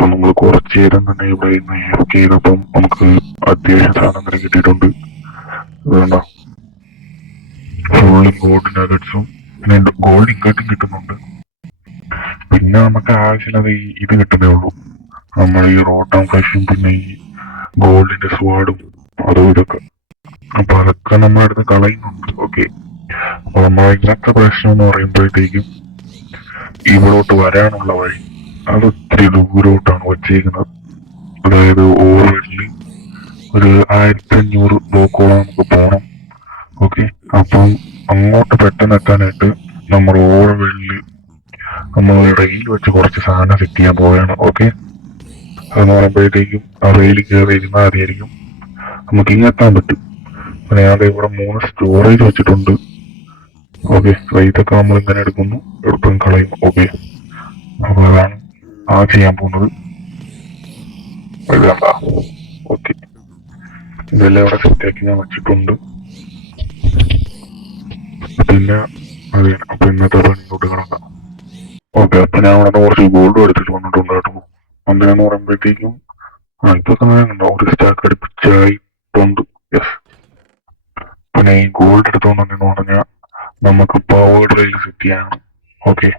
അപ്പൊ നമ്മൾ കുറച്ച് നേരം തന്നെ ഇവിടെ വർക്ക് ചെയ്തപ്പം നമുക്ക് അത്യാവശ്യം സാധനം തന്നെ കിട്ടിയിട്ടുണ്ട്. വേണ്ട ഫുള്ള് ഗോൾഡ് നഗറ്റ്സും പിന്നെ ഗോൾഡ് ഇങ്ങോട്ടും കിട്ടുന്നുണ്ട്. പിന്നെ നമുക്ക് ആവശ്യമുള്ളത് ഇത് കിട്ടുന്നേ ഉള്ളൂ. നമ്മൾ ഈ റോട്ടം ഫ്ലഷും പിന്നെ ഈ ഗോൾഡിന്റെ സ്വാഡും അതും ഇതൊക്കെ. അപ്പൊ അതൊക്കെ നമ്മുടെ അടുത്ത് കളയുന്നുണ്ട്. ഓക്കെ, അപ്പൊ നമ്മളെ ഇന്നത്തെ പ്രശ്നം എന്ന് പറയുമ്പോഴത്തേക്കും ഇവിടോട്ട് വരാനുള്ള വഴി അത് ഒത്തിരി ദൂരോട്ടാണ് വച്ചേക്കുന്നത്. അതായത് ഓവറിൽ ഒരു 1500 ബ്ലോക്കോളം നമുക്ക് പോകണം. ഓക്കെ, അപ്പം അങ്ങോട്ട് പെട്ടെന്ന് എത്താനായിട്ട് നമ്മൾ ഓവറിൽ നമ്മൾ റെയിൽ വെച്ച് കുറച്ച് സാധനം സെറ്റ് ചെയ്യാൻ പോവുകയാണ്. ഓക്കെ, അതെന്ന് പറയുമ്പോഴത്തേക്കും ആ റെയിൽ കയറി ഇരുന്നാൽ മതിയായിരിക്കും, നമുക്ക് ഇങ്ങെത്താൻ പറ്റും. പിന്നെ ഞാൻ ഇവിടെ 3 സ്റ്റോറേജ് വെച്ചിട്ടുണ്ട്. ഓക്കെ, ഇതൊക്കെ നമ്മൾ ഇങ്ങനെ എടുത്തും കളയും. ഓക്കെ, അപ്പൊ അതാണ് ചെയ്യാൻ പോകുന്നത്. വേണ്ട, ഓക്കെ, ഇതെല്ലാം ഇവിടെ സെറ്റാക്കി ഞാൻ വെച്ചിട്ടുണ്ട്. പിന്നെ അതെ, അപ്പൊ ഇന്നത്തെ പണിയോട്ട് കിടക്കാം. ഓക്കെ, അപ്പൊ ഞാൻ ഇവിടെ കുറച്ച് ഗോൾഡ് എടുത്തിട്ട് വന്നിട്ടുണ്ട് കേട്ടോ. എന്തിനാന്ന് പറയുമ്പോഴത്തേക്കും ഇപ്പൊ സമയം ഒരു സ്റ്റാക്ക് അടുപ്പിച്ചായിട്ടുണ്ട്. യെസ്, പിന്നെ ഈ ഗോൾഡ് എടുത്തോണ്ടെന്ന് പറഞ്ഞാൽ നമുക്ക് പവർ റെയിൽ സെറ്റ് ചെയ്യണം. ഓക്കെ,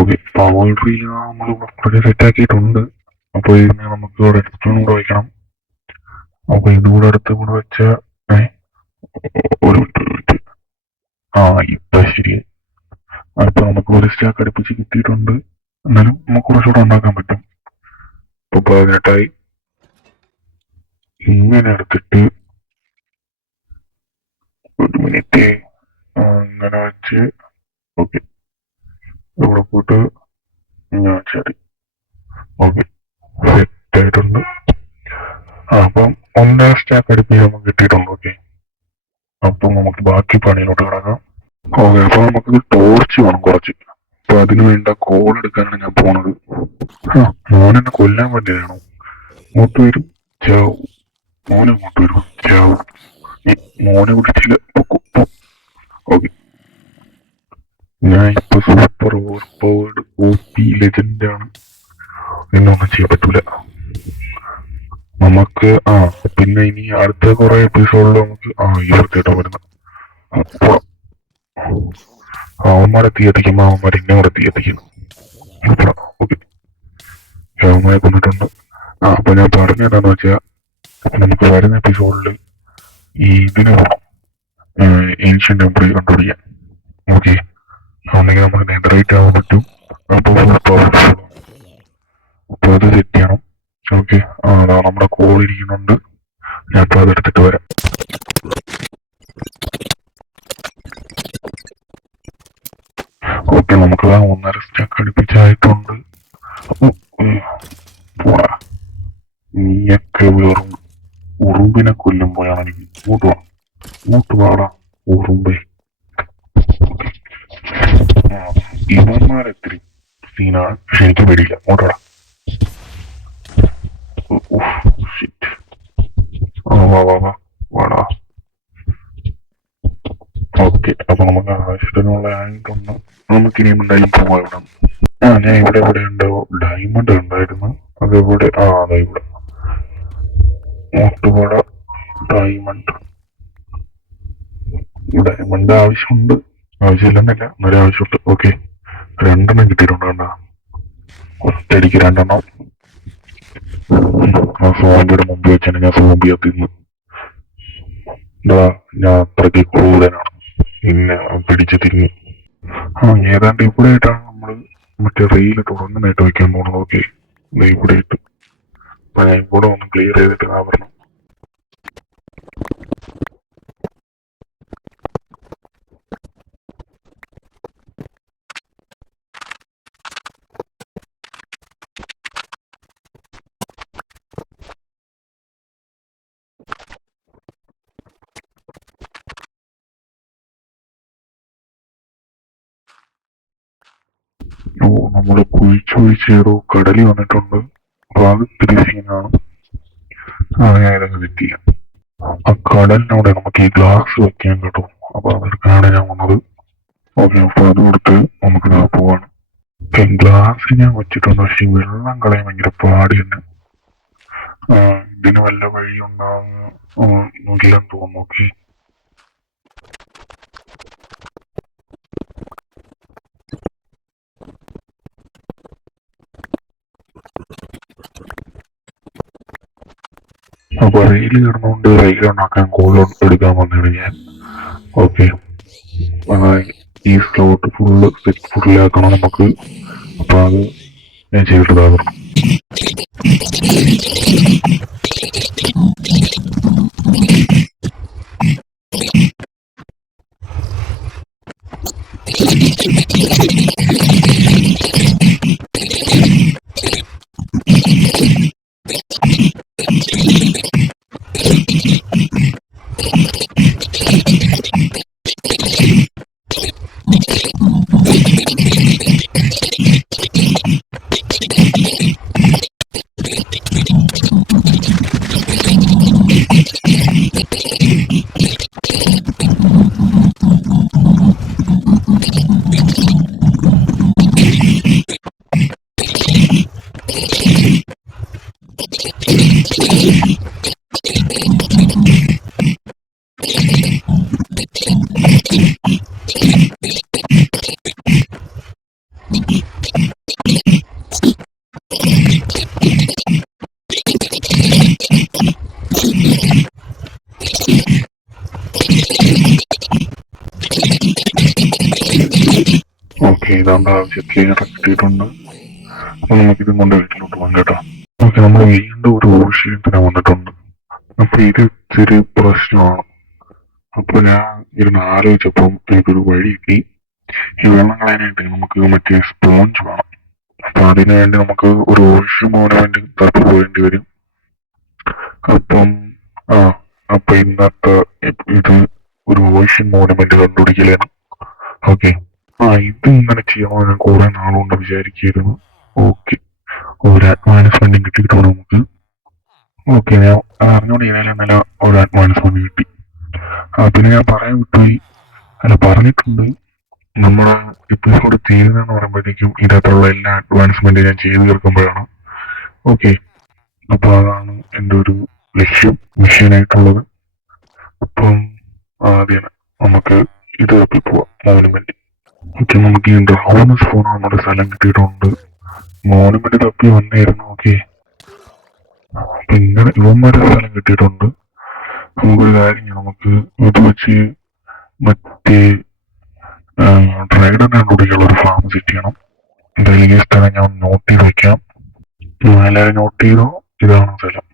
ഓക്കെ, പവർ റെയിൽ നമ്മൾ ഇവിടെ സെറ്റ് ആക്കിയിട്ടുണ്ട്. അപ്പൊ ഇതിനെ നമുക്ക് ഇവിടെ എടുത്തും കൂടെ വയ്ക്കണം. അപ്പൊ ഇതുകൂടെ അടുത്ത് കൂടെ വെച്ച ഒരു മിനിറ്റ്. ഇപ്പൊ ശരി. അപ്പൊ നമുക്ക് ഒരു സ്റ്റാക്ക് അടുപ്പിച്ച് കിട്ടിയിട്ടുണ്ട്. എന്നാലും നമുക്ക് കുറച്ചുകൂടെ ഉണ്ടാക്കാൻ പറ്റും. ഇപ്പൊ 18ആയി. ഇങ്ങനെ എടുത്തിട്ട് ഒരു മിനിറ്റ് ഇങ്ങനെ വെച്ച് ഓക്കെ ഇവിടെ പോയിട്ട് ഞാൻ ശരി. ഓക്കെ, സെറ്റ് ആയിട്ടുണ്ട്. അപ്പം 1 സ്റ്റാക്ക് അടുപ്പിച്ച് നമുക്ക് കിട്ടിയിട്ടുണ്ട്. ഓക്കെ, അപ്പൊ നമുക്ക് ബാക്കി പണിയിലോട്ട് കിടക്കാം. ഓക്കെ, അപ്പൊ നമുക്ക് ടോർച്ച് വേണം കുറച്ച്. അപ്പൊ അതിനു വേണ്ട കോൾ എടുക്കാനാണ് ഞാൻ പോണത്. മോനെന്നെ കൊല്ലാൻ വേണ്ടിയാണോ? ഇങ്ങോട്ട് വരും ചാവും. മോനെ ഇങ്ങോട്ട് വരും ചാവും. മോനെ വിളിച്ചില്ല. ഓക്കെ, ഞാൻ ഇപ്പൊ super over powered OP legend ആണ്. എന്നൊന്നും ചെയ്യാൻ പറ്റൂല നമുക്ക്. പിന്നെ ഇനി അടുത്ത കുറെ എപ്പിസോഡിൽ നമുക്ക് ഇവർക്കേട്ടോ വരുന്നത്. അവന്മാരെ തീയത്തിക്കുമ്പോ അവന്മാർ എന്നെ കൂടെ തീയത്തിക്കുന്നു. ഓക്കെ, അവന്മാരെ കൊന്നിട്ടുണ്ട്. അപ്പൊ ഞാൻ പറഞ്ഞതെന്താന്ന് വെച്ചാൽ നമുക്ക് വരുന്ന എപ്പിസോഡിൽ ഈ ഇതിന് ഏൻഷ്യൻ ടെമ്പിൾ കണ്ടുപിടിക്കാം. ഓക്കെ, അതുണ്ടെങ്കിൽ നമുക്ക് നെതറേറ്റ് ആവാൻ പറ്റും. അപ്പൊ പവർഫുൾ. അപ്പൊ അത് സെറ്റ് ചെയ്യണം. ഓക്കെ, നമ്മുടെ കോൾ ഇരിക്കുന്നുണ്ട്. ഞാൻ അപ്പൊ അതെടുത്തിട്ട് വരാം. ഓക്കെ, നമുക്ക് 1.5 സ്റ്റാക്ക് അടുപ്പിച്ചായിട്ടുണ്ട്. നീയൊക്കെ വെറും ഉറുമ്പിനെ കൊല്ലുമ്പോഴാണ് എനിക്ക് ഇങ്ങോട്ട് വാടാ ഉറുമ്പേ. ഇവന്മാരെത്തിരി സീനാണ്, പക്ഷെ എനിക്ക് പേടിയില്ല. ഇങ്ങോട്ടാടാ. വാടാ. ഓക്കെ, അപ്പൊ നമുക്ക് ആവശ്യത്തിനുള്ള ആയിട്ടൊന്ന് നമുക്കിനിയും എന്തായാലും പോവാം. ഇവിടെ ഞാൻ ഇവിടെ ഉണ്ടോ ഡയമണ്ട് ഉണ്ടായിരുന്നു. അതെവിടെ? അതെ ഇവിടെ മോട്ടുപാട ഡയമണ്ട്. ഡയമണ്ട് ആവശ്യമുണ്ട്, ആവശ്യമില്ലെന്നല്ല, എന്നാലും ആവശ്യമുണ്ട്. ഓക്കെ, 2 കിട്ടിയിട്ടുണ്ട്. കണ്ടാ, ഒറ്റയടിക്ക് 2. സോംബിയുടെ മുമ്പ് വെച്ചാണ് ഞാൻ സോംബിയെ തിന്ന്. ഞാൻ അത്രയ്ക്ക് ക്രൂരനാണ്, പിന്നെ പിടിച്ച് തിന്നി. ഏതാണ്ട് ഇവിടെ ആയിട്ടാണ് നമ്മള് മറ്റേ റെയിൽ തുടങ്ങുന്നതായിട്ട് വയ്ക്കാൻ പോണത്. ഓക്കെ, ഇവിടെ ഇട്ട് ഞാൻ ഇവിടെ ഒന്ന് ക്ലിയർ ചെയ്തിട്ട് പറഞ്ഞു. നമ്മള് കുഴിച്ചൊഴിച്ചേറോ കടലിൽ വന്നിട്ടുണ്ട്. അപ്പൊ അത് ഇത്തിരി സീനാണ്. ഞാൻ ഇതൊക്കെ സെറ്റ് ചെയ്യാം. ആ കടലിനോടെ നമുക്ക് ഈ ഗ്ലാസ് വെക്കാൻ കേട്ടോ. അപ്പൊ അതെടുക്കാനാണ് ഞാൻ വന്നത്. ഓക്കെ, അപ്പൊ അത് കൊടുത്ത് നമുക്ക് പോവാണ്. ഗ്ലാസ് ഞാൻ വെച്ചിട്ടുണ്ട്, പക്ഷെ വെള്ളം കളയാൻ ഭയങ്കര പാട് തന്നെ. ഇതിന് വല്ല വഴി ഉണ്ടാവുന്ന ഇല്ലെന്ന് തോന്നുന്നു. ഓക്കെ, അപ്പൊ റെയിൽ കിടന്നുകൊണ്ട് റെയിൽ ഉണ്ടാക്കാൻ കോൾ എടുക്കാൻ വന്നതാണ് ഞാൻ. ഓക്കെ, ഈ സ്ലോട്ട് ഫുള്ളാക്കണം നമുക്ക്. അപ്പൊ അത് ഞാൻ ചെയ്തിട്ടതാകും. ഓക്കെ, ഇതാണ്ട് ആവശ്യത്തിൽ ഇറക്കിയിട്ടുണ്ട്. അപ്പൊ നമുക്കിത് കൊണ്ട് വീട്ടിലോട്ട് പോകാം കേട്ടോ. ഓക്കെ, നമ്മൾ വീണ്ടും ഒരു ഓഷ്യത്തിന് വന്നിട്ടുണ്ട്. അപ്പൊ ഇത് ഇച്ചിരി പ്രശ്നമാണ്. അപ്പൊ ഞാൻ ഇരുന്ന് ആലോചിച്ചപ്പം എനിക്കൊരു വഴി കിട്ടി. ഈ വെള്ളം കളയാനായിട്ട് നമുക്ക് മറ്റേ സ്പോഞ്ച് വേണം. അപ്പൊ അതിനു വേണ്ടി നമുക്ക് ഒരു ഓഷ്യൻ മോനുമെന്റ് തപ്പി പോകേണ്ടി വരും. അപ്പം ആ അപ്പൊ ഇന്നത്തെ ഇത് ഒരു ഓഷ്യൻ മോനുമെന്റ് കണ്ടുപിടിക്കലാണ്. ഓക്കെ, ഇത് ഇങ്ങനെ ചെയ്യണമെന്ന് ഞാൻ കുറെ നാളുകൊണ്ട് വിചാരിക്കുന്നു. ഓക്കെ, ഒരു അഡ്വാൻസ്മെന്റ് കിട്ടിയിട്ടുണ്ട് നമുക്ക്. ഓക്കെ, ഞാൻ അറിഞ്ഞോണ്ട് ചെയ്താലും നല്ല ഒരു അഡ്വാൻസ്മെന്റ് കിട്ടി. പിന്നെ ഞാൻ പറയാൻ വിട്ടുപോയി, അല്ല പറഞ്ഞിട്ടുണ്ട്, നമ്മളെ എപ്പിസോഡ് തീരുന്നതെന്ന് പറയുമ്പോഴത്തേക്കും ഇതിനകത്തുള്ള എല്ലാ അഡ്വാൻസ്മെന്റ് ഞാൻ ചെയ്തു തീർക്കുമ്പോഴാണ്. ഓക്കെ, അപ്പൊ അതാണ് എൻ്റെ ഒരു മിഷനായിട്ടുള്ളത്. അപ്പം ആദ്യം നമുക്ക് ഇത് തപ്പി പോവാം, മോനുമെന്റ്. ഓക്കെ, നമുക്ക് ഈ ഡ്രോണസ് ഫോൺ നമ്മുടെ സ്ഥലം കിട്ടിയിട്ടുണ്ട്. മോനുമെന്റ് തപ്പി വന്നായിരുന്നു. ഓക്കെ, പിന്നെ ഇവന്മാരുടെ സ്ഥലം കിട്ടിയിട്ടുണ്ട്. നമുക്കൊരു കാര്യം ചെയ്യാം, നമുക്ക് ഇത് വെച്ച് മറ്റേ ഡ്രൈഡൻ കണ്ടുപിടിക്കാനുള്ള ഒരു ഫാം സെറ്റ് ചെയ്യണം. എന്തായാലും ഈ സ്ഥലം ഞാൻ നോട്ട് ചെയ്ത് വെക്കാം. എല്ലാവരും നോട്ട് ചെയ്തോ, ഇതാണ് സ്ഥലം.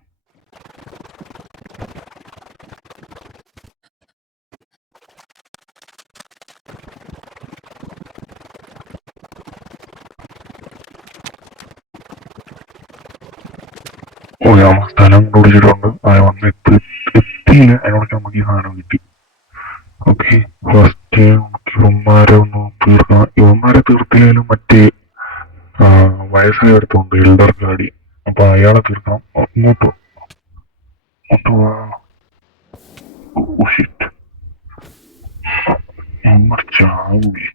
ഓ, നമ്മൾ സ്ഥലം കണ്ടുപിടിച്ചിട്ടുണ്ട്. അത് വന്ന് എത്തിയില്ല, അതിനോട് നമുക്ക് ഈ സാധനം കിട്ടി. ഓക്കെ, ഫസ്റ്റ് നമുക്ക് ഇവന്മാരെ ഒന്ന് തീർക്കണം. ഇവന്മാരെ തീർത്തില്ലെങ്കിലും മറ്റേ വയസ്സായ അടുത്തുണ്ട് എൽഡർ ഗാഡി. അപ്പൊ അയാളെ തീർക്കണം. ഇങ്ങോട്ട് ചാവൂലേ.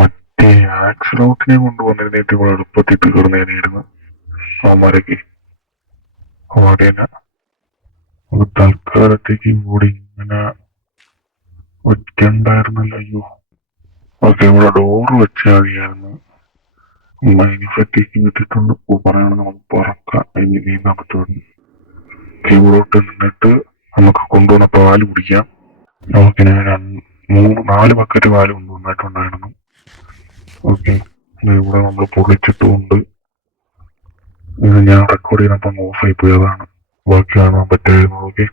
മറ്റേ ആക്സിലോട്ടിനെ കൊണ്ടുവന്നിരുന്നേറ്റ് കൂടെ എളുപ്പത്തിൽ തീർന്നേനായിരുന്നു അവന്മാരൊക്കെ. അവിടെ തൽക്കാലത്തേക്ക് കൂടി ഇങ്ങനെ വെക്കണ്ടായിരുന്നല്ലോ. അയ്യോ, ഓക്കെ, ഇവിടെ ഡോറ് വെച്ചാൽ മതിയായിരുന്നു. മാനുഫാക്ചറിങ് കിട്ടിയിട്ടുണ്ട്. പറയുകയാണെങ്കിൽ നമുക്ക് പറക്കാം, അതിന് നീന്താൻ പറ്റുമായിരുന്നു. ഇവിടോട്ട് നിന്നിട്ട് നമുക്ക് കൊണ്ടുവന്ന പാല് കുടിക്കാം. നമുക്കിനെ 4 ബക്കറ്റ് പാല് കൊണ്ടുവന്നിട്ടുണ്ടായിരുന്നു. ഓക്കെ, ഇവിടെ നമ്മൾ പൊളിച്ചിട്ടുമുണ്ട്. ഇത് ഞാൻ റെക്കോർഡ് ചെയ്യുന്നപ്പം ഓഫായി പോയി, അതാണ് ബാക്കി കാണാൻ പറ്റായിരുന്നു. ഓക്കെ,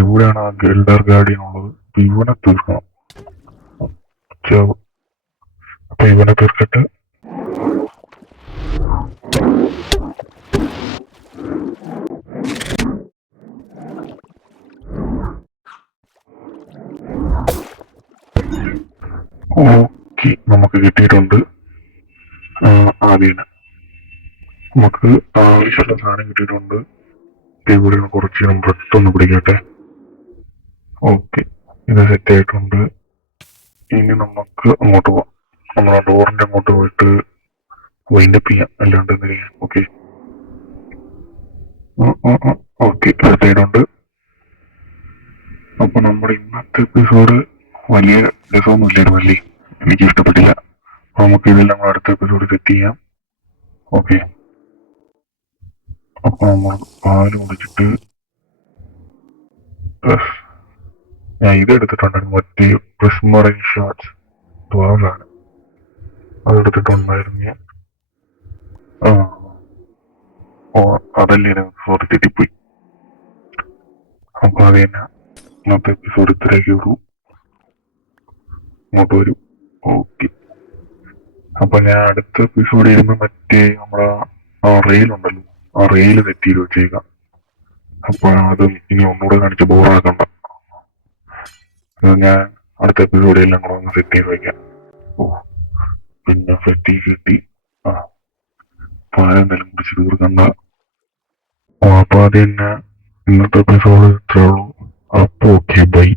ഇവിടെയാണ് ആ ഗെൽഡർ ഗാർഡിയൻ ഉള്ളത്. അപ്പൊ ഇവനെ തീർക്കണം. അപ്പൊ ഇവനെ തീർക്കട്ടെ. ഓക്കെ, നമുക്ക് കിട്ടിയിട്ടുണ്ട്. ആദ്യം നമുക്ക് ആവശ്യമുള്ള സാധനം കിട്ടിയിട്ടുണ്ട്. ഇവിടെ കുറച്ച് ബ്രെഡ് ഒന്ന് പിടിക്കട്ടെ. ഓക്കെ, ഇത് സെറ്റ് ആയിട്ടുണ്ട്. ഇനി നമുക്ക് അങ്ങോട്ട് പോവാം. നമ്മളെ ഡോറിന്റെ അങ്ങോട്ട് പോയിട്ട് വൈൻഡപ്പ് ചെയ്യാം. അല്ലാണ്ട് എന്ത് ചെയ്യാം? ഓക്കെ ഓക്കെ, സൈഡുണ്ട്. അപ്പൊ നമ്മുടെ ഇന്നത്തെ എപ്പിസോഡ് വലിയ രസമൊന്നും ഇല്ലായിരുന്നു അല്ലേ? എനിക്ക് ഇഷ്ടപ്പെട്ടില്ല. അപ്പൊ നമുക്ക് ഇതെല്ലാം കൂടെ അടുത്ത എപ്പിസോഡ് സെറ്റ് ചെയ്യാം. ഓക്കെ, അപ്പൊ നമ്മൾ പാല് കുടിച്ചിട്ട് ഞാൻ ഇത് എടുത്തിട്ടുണ്ടായിരുന്നു, മറ്റേ പ്രിസ്മറിൻ ഷോട്ട്സ് 12 ആണ്, അതെടുത്തിട്ടുണ്ടായിരുന്നു ഞാൻ. ആ ഓ, അതല്ലേ, സോറി, തെറ്റിപ്പോയി. അപ്പൊ അത് തന്നെ ഇന്നത്തെ എപ്പിസോഡ് ഇത്രയൊക്കെ ഉള്ളൂ. ഇങ്ങോട്ട് വരും. ഓക്കെ, അപ്പൊ ഞാൻ അടുത്ത എപ്പിസോഡ് ചെയ്യുമ്പോൾ മറ്റേ നമ്മളെ ആ റെയിൽ ഉണ്ടല്ലോ, ആ റെയിൽ സെറ്റ് ചെയ്ത് വെച്ചേക്കാം. അപ്പൊ അതും ഇനി ഒന്നുകൂടെ കാണിച്ച് ബോറാക്കണ്ട. അത് ഞാൻ അടുത്ത എപ്പിസോഡ് എല്ലാം കൂടെ ഒന്ന് സെറ്റ് ചെയ്ത് വെക്കാം. ഓ, പിന്നെ സെറ്റ് ആ പാലെന്തായാലും കുടിച്ച് തീർക്കണ്ട. ഓ, അപ്പൊ അത് തന്നെ ഇന്നത്തെ എപ്പിസോഡ് ഇത്രേ ഉള്ളൂ. അപ്പൊ ഓക്കെ, ബൈ.